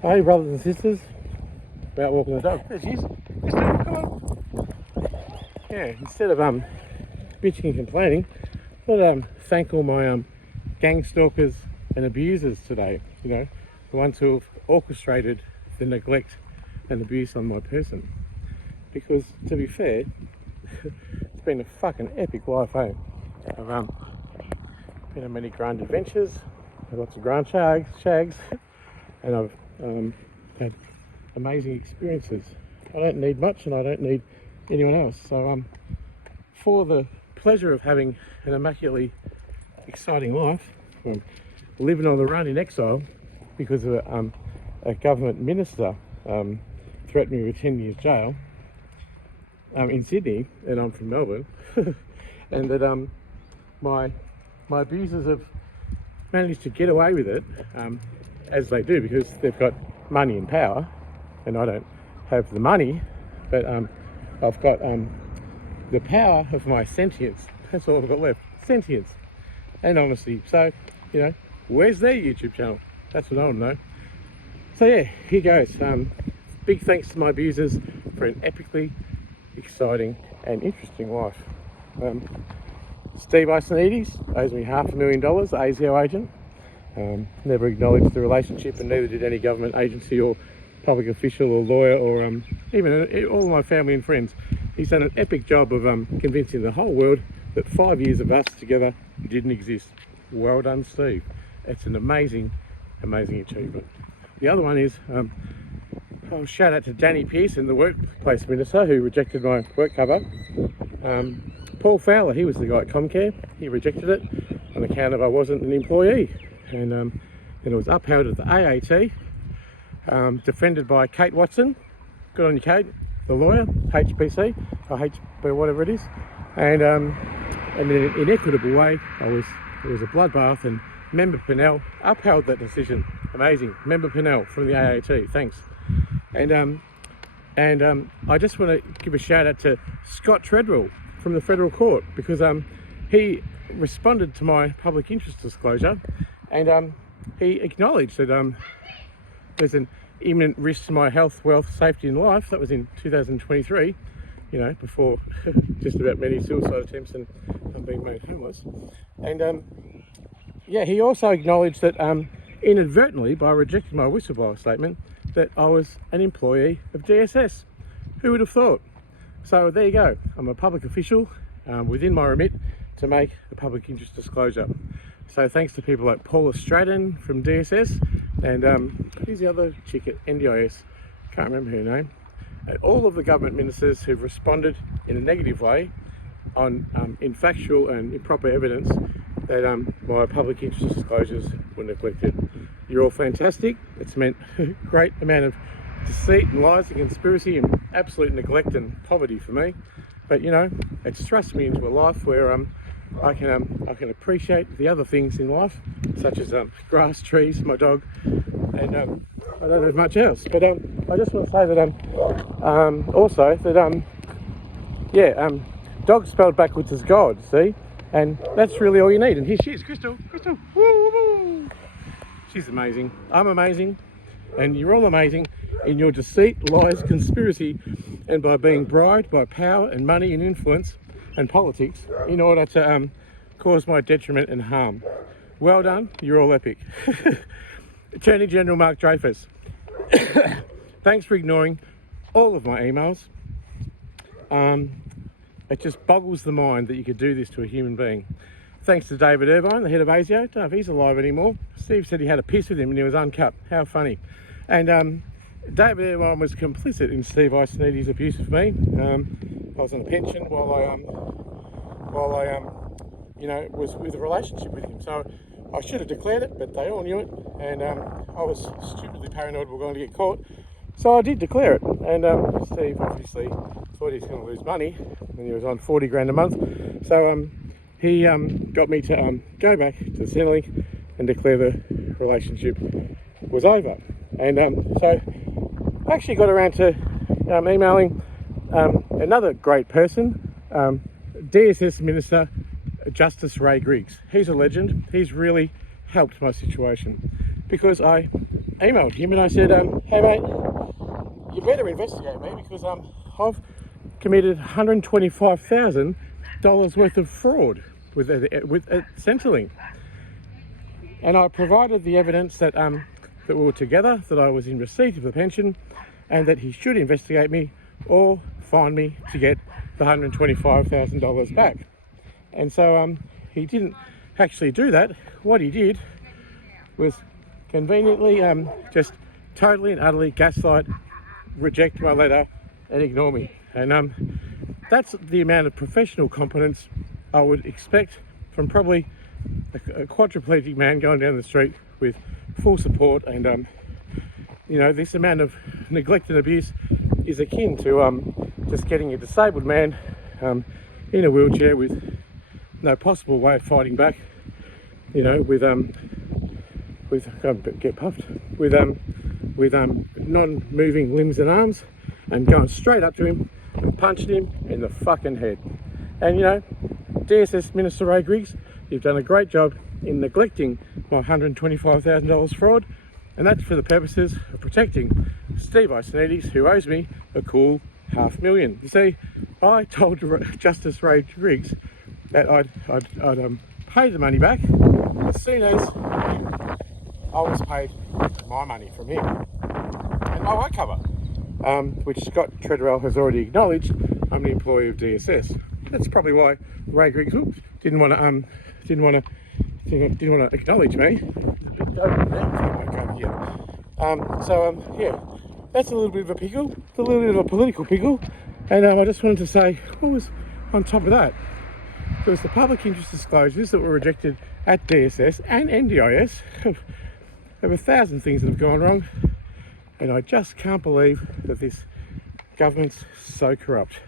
Hey, brothers and sisters, about walking the dog. There she is. Kristen, come on. Yeah, instead of bitching and complaining, I thought thank all my gang stalkers and abusers today. You know, the ones who have orchestrated the neglect and abuse on my person. Because to be fair, it's been a fucking epic life, eh? I've been on many grand adventures, had lots of grand shags, and I've had amazing experiences. I don't need much and I don't need anyone else. So for the pleasure of having an immaculately exciting life, living on the run in exile because of a government minister threatened me with 10 years jail in Sydney, and I'm from Melbourne, and that my abusers have managed to get away with it, as they do, because they've got money and power, and I don't have the money, but I've got the power of my sentience. That's all I've got left, sentience and honesty. So, you know, where's their YouTube channel? That's what I want to know. So yeah, here goes. Big thanks to my abusers for an epically exciting and interesting life. Steve Icenides owes me $500,000, ASIO agent. Never acknowledged the relationship, and neither did any government agency or public official or lawyer or even all of my family and friends. He's done an epic job of convincing the whole world that 5 years of us together didn't exist. Well done, Steve. It's an amazing achievement. The other one is, shout out to Danny Pearson, the workplace minister, who rejected my work cover. Paul Fowler, he was the guy at Comcare. He rejected it on account of I wasn't an employee. And then it was upheld at the AAT, defended by Kate Watson. Good on you, Kate, the lawyer, HPC, or HB, whatever it is. And in an inequitable way, it was a bloodbath, and Member Pinnell upheld that decision. Amazing. Member Pinnell from the AAT, thanks. And I just want to give a shout out to Scott Treadwell from the Federal Court, because he responded to my public interest disclosure, and he acknowledged that there's an imminent risk to my health, wealth, safety and life. That was in 2023, you know, before just about many suicide attempts and being made homeless. And yeah, he also acknowledged that inadvertently, by rejecting my whistleblower statement, that I was an employee of DSS. Who would have thought? So there you go. I'm a public official within my remit to make a public interest disclosure. So thanks to people like Paula Stratton from DSS, and who's the other chick at NDIS? Can't remember her name. And all of the government ministers who've responded in a negative way on infactual and improper evidence that my public interest disclosures were neglected. You're all fantastic. It's meant a great amount of deceit and lies and conspiracy and absolute neglect and poverty for me. But you know, it's thrust me into a life where I can appreciate the other things in life, such as grass, trees, my dog, and I don't have much else. But I just want to say that also that dog spelled backwards is God, see, and that's really all you need. And here she is, Crystal, woo, woo. She's amazing. I'm amazing, and you're all amazing in your deceit, lies, conspiracy, and by being bribed by power and money and influence and politics in order to cause my detriment and harm. Well done, you're all epic. Attorney General Mark Dreyfus, thanks for ignoring all of my emails. It just boggles the mind that you could do this to a human being. Thanks to David Irvine, the head of ASIO. Don't know if he's alive anymore. Steve said he had a piss with him and he was uncut. How funny. And David Irvine was complicit in Steve Icenides' abuse of me. I was on a pension while I was with a relationship with him. So I should have declared it, but they all knew it, and I was stupidly paranoid we were going to get caught. So I did declare it, and Steve obviously thought he was going to lose money, and he was on 40 grand a month. So he got me to go back to the Centrelink and declare the relationship was over. And so I actually got around to emailing another great person, DSS Minister Justice Ray Griggs. He's a legend. He's really helped my situation because I emailed him and I said, hey mate, you better investigate me because I've committed $125,000 worth of fraud with Centrelink. And I provided the evidence that that we were together, that I was in receipt of the pension, and that he should investigate me or fine me to get the $125,000 back. And so he didn't actually do that. What he did was conveniently just totally and utterly gaslight, reject my letter and ignore me. And that's the amount of professional competence I would expect from probably a quadriplegic man going down the street with full support. And you know, this amount of neglect and abuse is akin to just getting a disabled man in a wheelchair with no possible way of fighting back, you know, with non-moving limbs and arms, and going straight up to him and punching him in the fucking head. And you know, DSS Minister Ray Griggs, you've done a great job in neglecting my $125,000 fraud, and that's for the purposes of protecting Steve Ioannidis, who owes me a cool $500,000. You see, I told Justice Ray Griggs that I'd pay the money back as soon as I was paid my money from him. And my work cover, which Scott Treadwell has already acknowledged, I'm an employee of DSS. That's probably why Ray Griggs didn't want to acknowledge me. Yeah, that's a little bit of a pickle. It's a little bit of a political pickle. And I just wanted to say, what was on top of that? There was the public interest disclosures that were rejected at DSS and NDIS. There were 1,000 things that have gone wrong, and I just can't believe that this government's so corrupt.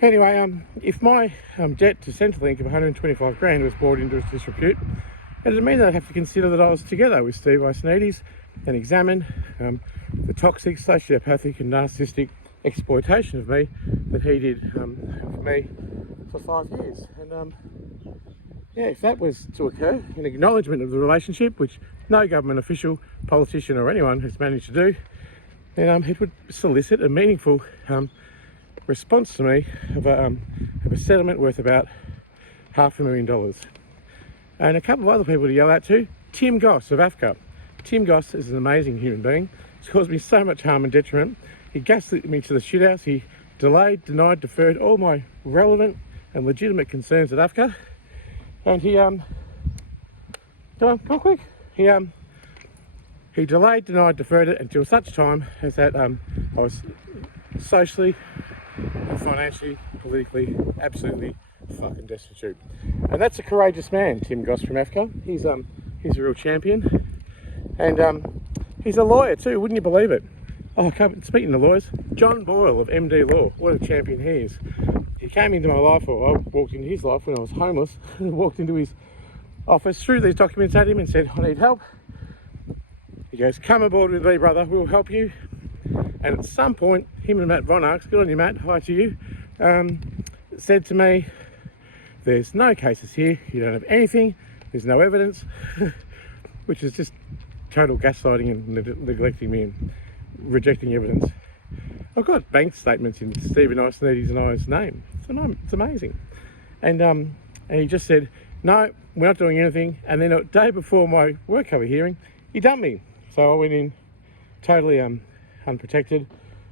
Anyway, if my debt to Centrelink of 125 grand was brought into disrepute, it doesn't mean that I'd have to consider that I was together with Steve Ioannidis and examine the toxic, sociopathic and narcissistic exploitation of me that he did for me for 5 years. And yeah, if that was to occur, an acknowledgement of the relationship, which no government official, politician or anyone has managed to do, then it would solicit a meaningful response to me of a settlement worth about $500,000. And a couple of other people to yell out to. Tim Goss of AFCA. Tim Goss is an amazing human being. He's caused me so much harm and detriment. He gaslit me to the shithouse. He delayed, denied, deferred all my relevant and legitimate concerns at AFCA. And he come on quick. He delayed, denied, deferred it until such time as that I was socially and financially, politically, absolutely fucking destitute. And that's a courageous man, Tim Goss from AFCA. He's a real champion. And he's a lawyer too, wouldn't you believe it? Oh, speaking of lawyers, John Boyle of MD Law, what a champion he is. He came into my life, or I walked into his life when I was homeless, and walked into his office, threw these documents at him and said, I need help. He goes, come aboard with me, brother, we'll help you. And at some point, him and Matt Von Arx, good on you, Matt, hi to you, said to me, there's no cases here, you don't have anything, there's no evidence, which is just total gaslighting and neglecting me and rejecting evidence. I've got bank statements in Stephen Ioannidis and I's name. It's amazing. And he just said, no, we're not doing anything. And then a day before my work cover hearing, he dumped me. So I went in totally unprotected.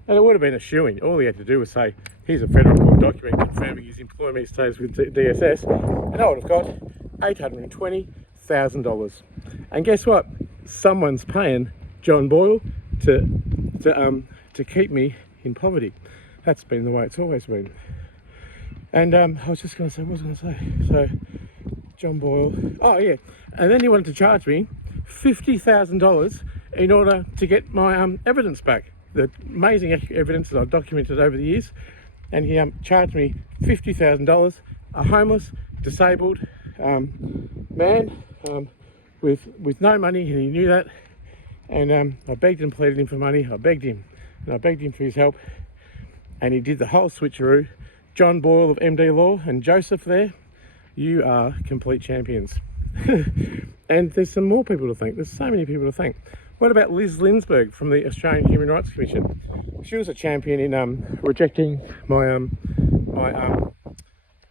And it would have been a shoo-in. All he had to do was say, here's a federal court document confirming his employment status with DSS. And I would have got $820,000. And guess what? Someone's paying John Boyle to keep me in poverty. That's been the way it's always been. And I was just going to say, what was I going to say? So, John Boyle, oh yeah, and then he wanted to charge me $50,000 in order to get my evidence back, the amazing evidence that I've documented over the years. And he charged me $50,000, a homeless, disabled man with no money, and he knew that. And I begged and pleaded him for money. I begged him, and I begged him for his help, and he did the whole switcheroo. John Boyle of MD Law and Joseph there, you are complete champions. And there's some more people to thank. There's so many people to thank. What about Liz Linsberg from the Australian Human Rights Commission? She was a champion in rejecting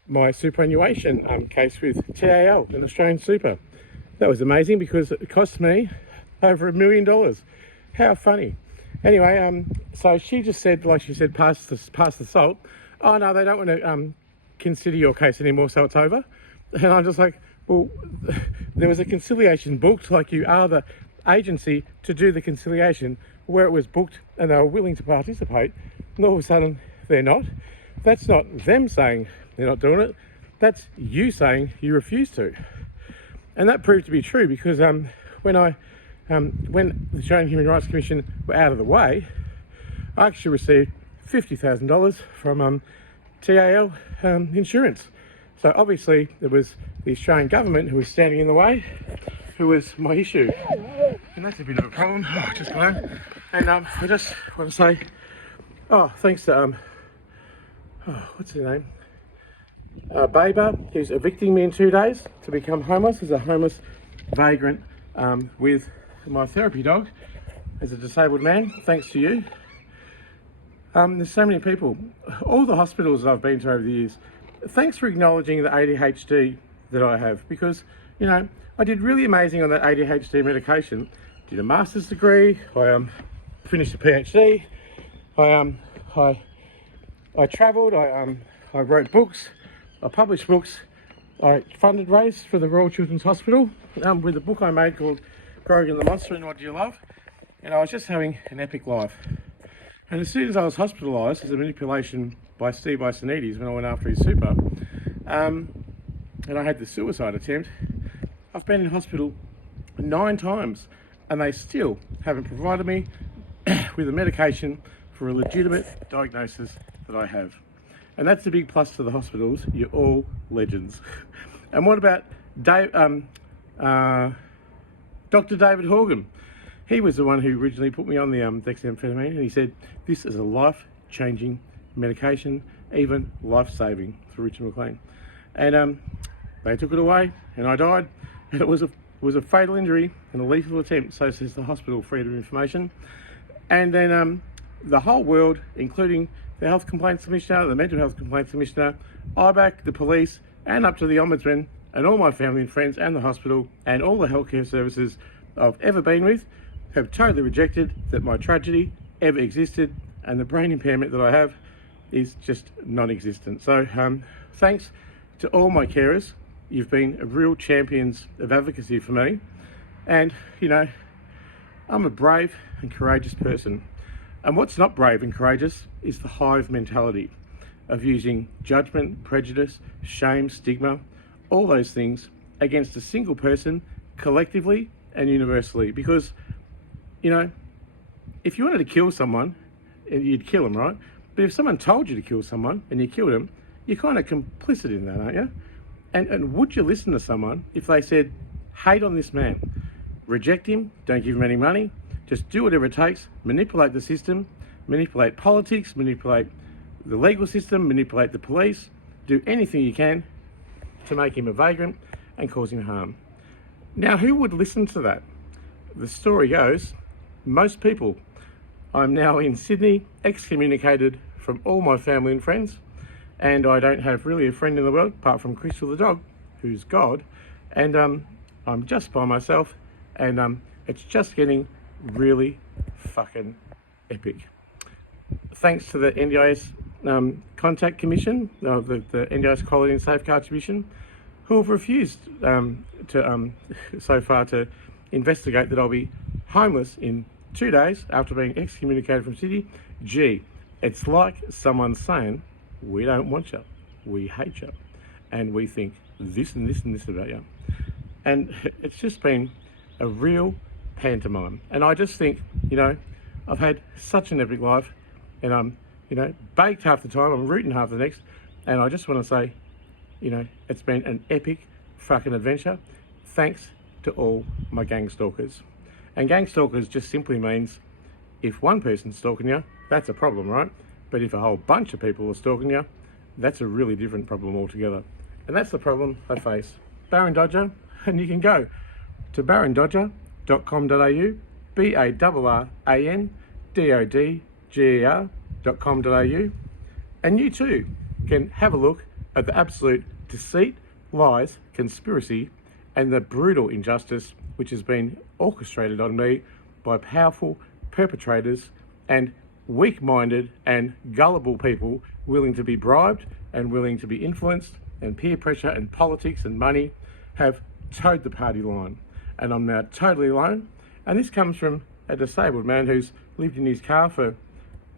my superannuation case with TAL and Australian Super. That was amazing because it cost me over $1 million. How funny. Anyway, so she just said, like she said, pass the salt. Oh no, they don't want to consider your case anymore, so it's over. And I'm just like, well, there was a conciliation booked, like you are the agency to do the conciliation where it was booked and they were willing to participate, and all of a sudden they're not. That's not them saying they're not doing it, that's you saying you refuse to. And that proved to be true because when the Australian Human Rights Commission were out of the way, I actually received $50,000 from TAL insurance. So obviously it was the Australian government who was standing in the way, who was my issue. And that's a bit of a problem. Oh, just got home. And I just want to say, thanks to, what's her name? Baber, who's evicting me in 2 days to become homeless as a homeless vagrant with my therapy dog as a disabled man. Thanks to you. There's so many people, all the hospitals that I've been to over the years. Thanks for acknowledging the ADHD that I have, because, you know, I did really amazing on that ADHD medication. Did a master's degree. I finished a PhD. I travelled. I wrote books. I published books. I raised for the Royal Children's Hospital with a book I made called Grogan the Monster and What Do You Love? And I was just having an epic life. And as soon as I was hospitalised as a manipulation by Steve Icenides when I went after his super, and I had the suicide attempt, I've been in hospital 9 times and they still haven't provided me with a medication for a legitimate diagnosis that I have. And that's a big plus to the hospitals. You're all legends. And what about Dr. David Horgan? He was the one who originally put me on the dexamphetamine, and he said, this is a life-changing medication, even life-saving for Richard McLean. And they took it away, and I died. And it was a fatal injury and a lethal attempt, so says the Hospital Freedom of Information. And then the whole world, including the Health Complaints Commissioner, the Mental Health Complaints Commissioner, IBAC, the police, and up to the Ombudsman, and all my family and friends, and the hospital, and all the healthcare services I've ever been with, have totally rejected that my tragedy ever existed, and the brain impairment that I have is just non-existent. So thanks to all my carers. You've been real champions of advocacy for me. And, you know, I'm a brave and courageous person. And what's not brave and courageous is the hive mentality of using judgment, prejudice, shame, stigma, all those things against a single person collectively and universally. Because, you know, if you wanted to kill someone, you'd kill them, right? But if someone told you to kill someone and you killed them, you're kind of complicit in that, aren't you? And would you listen to someone if they said, hate on this man, reject him, don't give him any money, just do whatever it takes, manipulate the system, manipulate politics, manipulate the legal system, manipulate the police, do anything you can to make him a vagrant and cause him harm. Now, who would listen to that? The story goes, most people. I'm now in Sydney, excommunicated from all my family and friends, and I don't have really a friend in the world apart from Crystal the dog, who's God, and I'm just by myself, and it's just getting really fucking epic. Thanks to the NDIS Contact Commission, the NDIS Quality and Safeguards Commission, who have refused so far to investigate that I'll be homeless in 2 days after being excommunicated from Sydney. Gee, it's like someone saying, we don't want you, we hate you, and we think this and this and this about you. And it's just been a real pantomime. And I just think, you know, I've had such an epic life, and I'm, you know, baked half the time, I'm rooting half the next, and I just want to say, you know, it's been an epic fucking adventure. Thanks to all my gang stalkers. And gang stalkers just simply means if one person's stalking you, that's a problem, right? But if a whole bunch of people are stalking you, that's a really different problem altogether. And that's the problem I face. Baron Dodger, and you can go to barondodger.com.au, barrandodger.com.au, and you too can have a look at the absolute deceit, lies, conspiracy, and the brutal injustice which has been orchestrated on me by powerful perpetrators and weak-minded and gullible people willing to be bribed and willing to be influenced, and peer pressure and politics and money have towed the party line. And I'm now totally alone. And this comes from a disabled man who's lived in his car for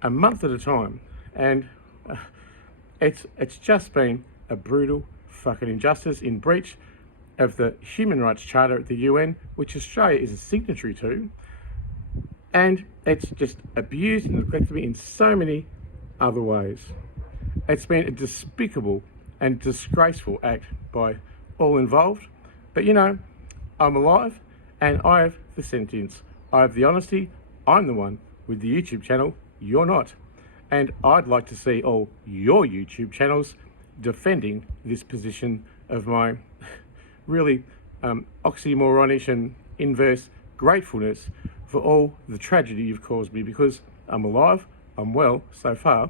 a month at a time. And it's just been a brutal fucking injustice in breach of the Human Rights Charter at the UN, which Australia is a signatory to. And it's just abused and neglected me in so many other ways. It's been a despicable and disgraceful act by all involved. But you know, I'm alive and I have the sentience. I have the honesty. I'm the one with the YouTube channel. You're not. And I'd like to see all your YouTube channels defending this position of my really oxymoronish and inverse gratefulness for all the tragedy you've caused me, because I'm alive, I'm well so far,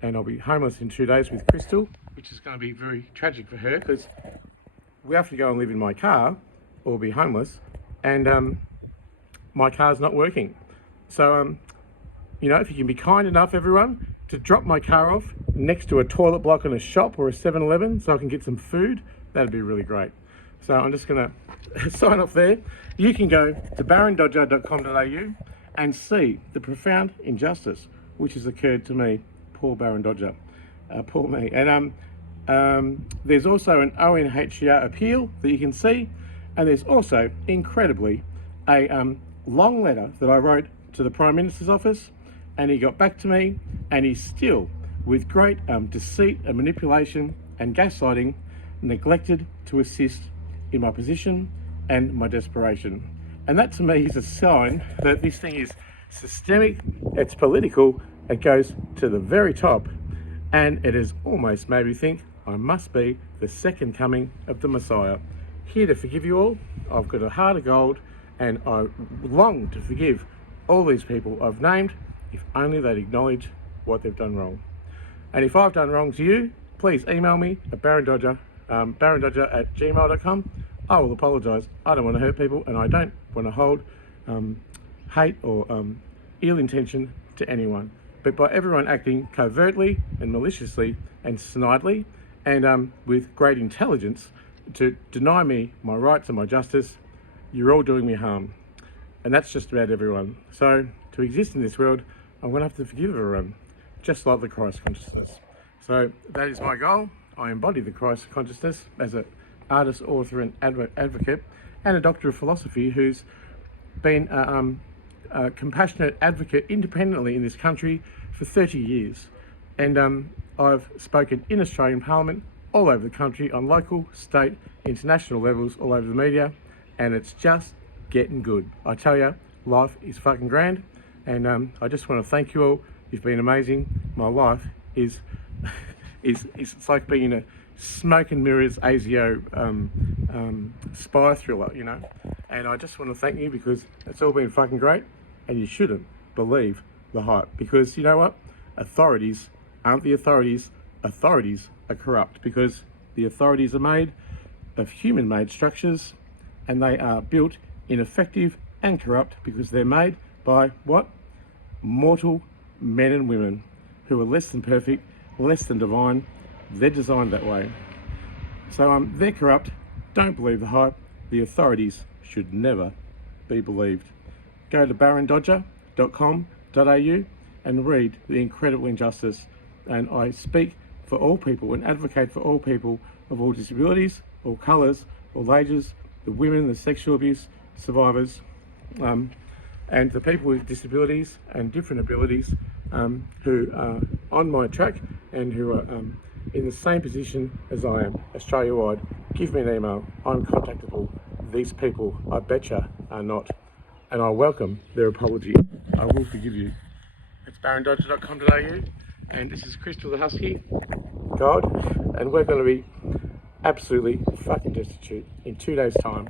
and I'll be homeless in 2 days with Crystal, which is going to be very tragic for her because we have to go and live in my car or be homeless, and my car's not working. So, you know, if you can be kind enough, everyone, to drop my car off next to a toilet block in a shop or a 7-Eleven so I can get some food, that'd be really great. So I'm just going to sign off there. You can go to barrandodger.com.au and see the profound injustice which has occurred to me, poor Barron Dodger, poor me. And there's also an ONHCR appeal that you can see, and there's also, incredibly, a long letter that I wrote to the Prime Minister's office, and he got back to me, and he's still, with great deceit and manipulation and gaslighting, neglected to assist in my position and my desperation. And that to me is a sign that this thing is systemic, it's political, it goes to the very top, and it has almost made me think I must be the second coming of the Messiah, here to forgive you all. I've got a heart of gold, and I long to forgive all these people I've named, if only they'd acknowledge what they've done wrong. And if I've done wrong to you, please email me at barrandodger@gmail.com. I will apologise. I don't want to hurt people, and I don't want to hold hate or ill intention to anyone. But by everyone acting covertly and maliciously and snidely and with great intelligence to deny me my rights and my justice, you're all doing me harm. And that's just about everyone. So to exist in this world, I'm going to have to forgive everyone, just like the Christ consciousness. So that is my goal. I embody the Christ consciousness as an artist, author and advocate, and a doctor of philosophy who's been a compassionate advocate independently in this country for 30 years. And I've spoken in Australian Parliament, all over the country, on local, state, international levels, all over the media, and it's just getting good. I tell you, life is fucking grand, and I just want to thank you all. You've been amazing. My life is it's like being in a smoke and mirrors ASIO spy thriller, you know. And I just want to thank you because it's all been fucking great, and you shouldn't believe the hype, because you know what? Authorities aren't the authorities. Authorities are corrupt, because the authorities are made of human-made structures, and they are built ineffective and corrupt because they're made by what? Mortal men and women who are less than perfect, less than divine. They're designed that way. So they're corrupt. Don't believe the hype. The authorities should never be believed. Go to barrandodger.com.au and read the incredible injustice. And I speak for all people and advocate for all people of all disabilities, all colours, all ages, the women, the sexual abuse survivors, and the people with disabilities and different abilities who are on my track and who are in the same position as I am, Australia-wide. Give me an email. I'm contactable. These people, I betcha, are not. And I welcome their apology. I will forgive you. It's barrandodger.com.au, and this is Crystal the Husky, God, and we're going to be absolutely fucking destitute in 2 days' time.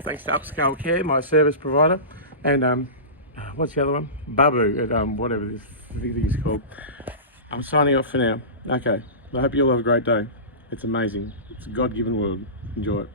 Thanks to Upscale Care, my service provider, and what's the other one? Babu at whatever this thing is called. I'm signing off for now. Okay, I hope you all have a great day. It's amazing. It's a God-given world. Enjoy it.